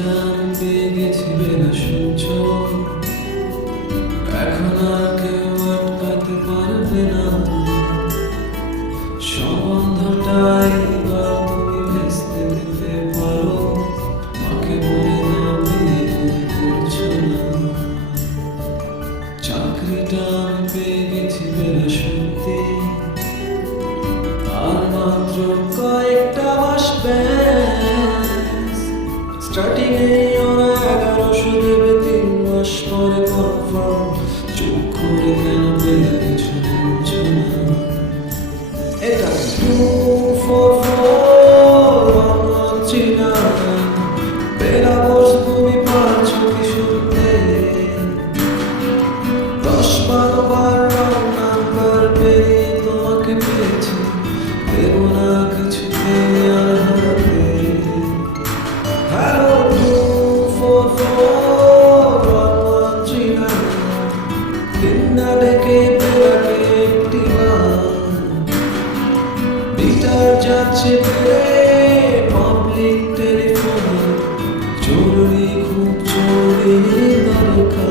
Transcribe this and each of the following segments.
চাকরিটা পেয়ে গেছি বেলা শুনছ, এখন আর কেউ আটকাতে পারবে না। সম্বন্ধটাই এবার তুমি ভেস্তে দিতে পারো, মাকে বলে দাও বিয়ে তুমি করছো না। চাকরিটা পেয়ে গেছি বেলা সত্যি, আর মাত্র কয়েকটা মাস স্টার্টিং এ ওরা 1100 দেবে, 3 মাস পরে কনফার্ম। চুপ করে কেন পেলে কিছু বলছো না? এটা 2441139 বেলা বস, তুমি পারছো কি শুনতে? 10-12 বার রং নাম্বার পেরিয়ে তোমাকে পেয়েছি, দেব না কিছুতে আর হাতে। হ্যালো 2441139, দিন না ডেকে বেলাকে একটি মিটার যাচ্ছে ফিরে পাবলিক টেলিফোনে, জরুরি খুব জরুরি দরকার।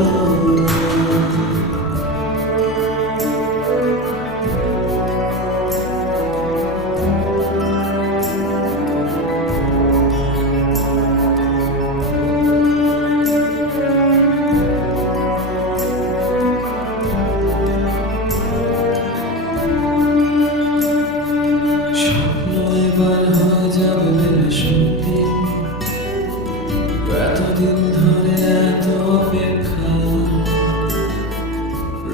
এবার হয়ে যাবে বেলা সত্যি, এতদিন ধরে এত অপেক্ষা।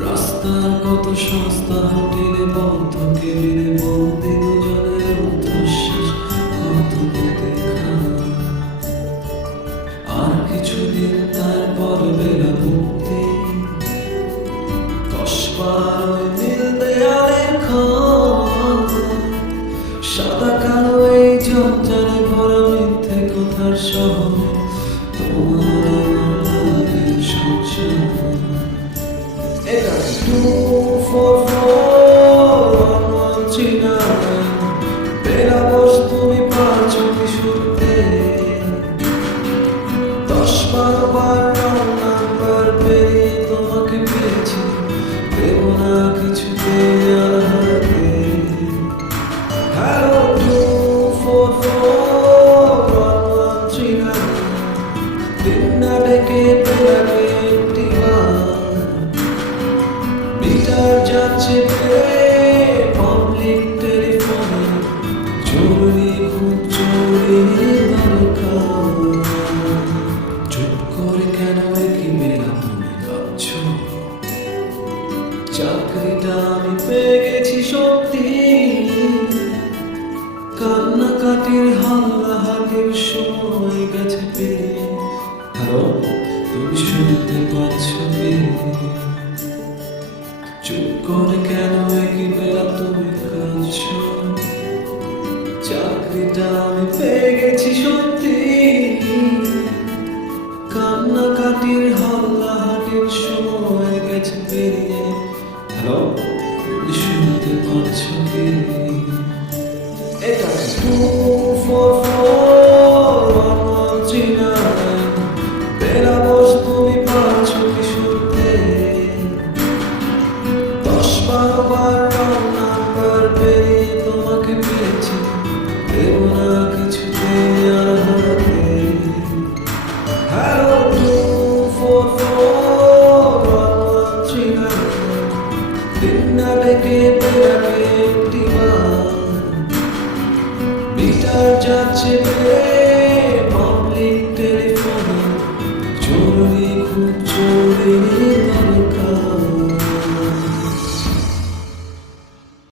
রাস্তার কত সস্তা হোটেলে বন্ধ কেবিনে বন্দি, দুজনের উদ্ধশ্বাস কত দেখা। আর কিছুদিন তারপর বেলা মুক্তি, 10 বার ওই নীল দেয়ালের সাদা কালো এই জঞ্জালে ভরা মিথ্যে কথার শহরে তোমার আমার সংসার। এটা 2441139 বেলা বস, তুমি পারছো কি শুনতে? 10-12 বার রং নাম্বার পেরিয়ে তোমাকে পেয়েছি, দেব না কিছুতে আর হাতে। হ্যালো 2441139, দিন না ডেকে বেলাকে একটি মিটার যাচ্ছে ফিরে পাবলিক টেলিফোনে, জরুরি খুব জরুরি দরকার। চুপ করে কেন একই বেলা তুমি কাঁদছো? চাকরিটা আমি পেয়ে গেছি সত্যি, কান্নাকাটির হাল্লাহাটির সময় গেছে পেরিয়ে। হ্যালো, তুমি শুনতে পাচ্ছ কি? চুপ করে কেন একই বেলা তুমি কাঁদছো? চাকরিটা আমি পেয়ে গেছি সত্যি, কান্নাকাটির হাল্লাহাটির সময় গেছে পেরিয়ে। হ্যালো, তুমি শুনতে পাচ্ছ কি? এটা 2441139 বেলা বস, তুমি পারছো কি শুনতে? 10-12 বার রং নাম্বার পেরিয়ে তোমাকে পেয়েছি, দেব না কিছুতে আর হাতে। হ্যালো 2441139, দিন না ডেকে বেলাকে একটি মিটার যাচ্ছে ফিরে পাবলিক টেলিফোনে, জরুরি খুব জরুরি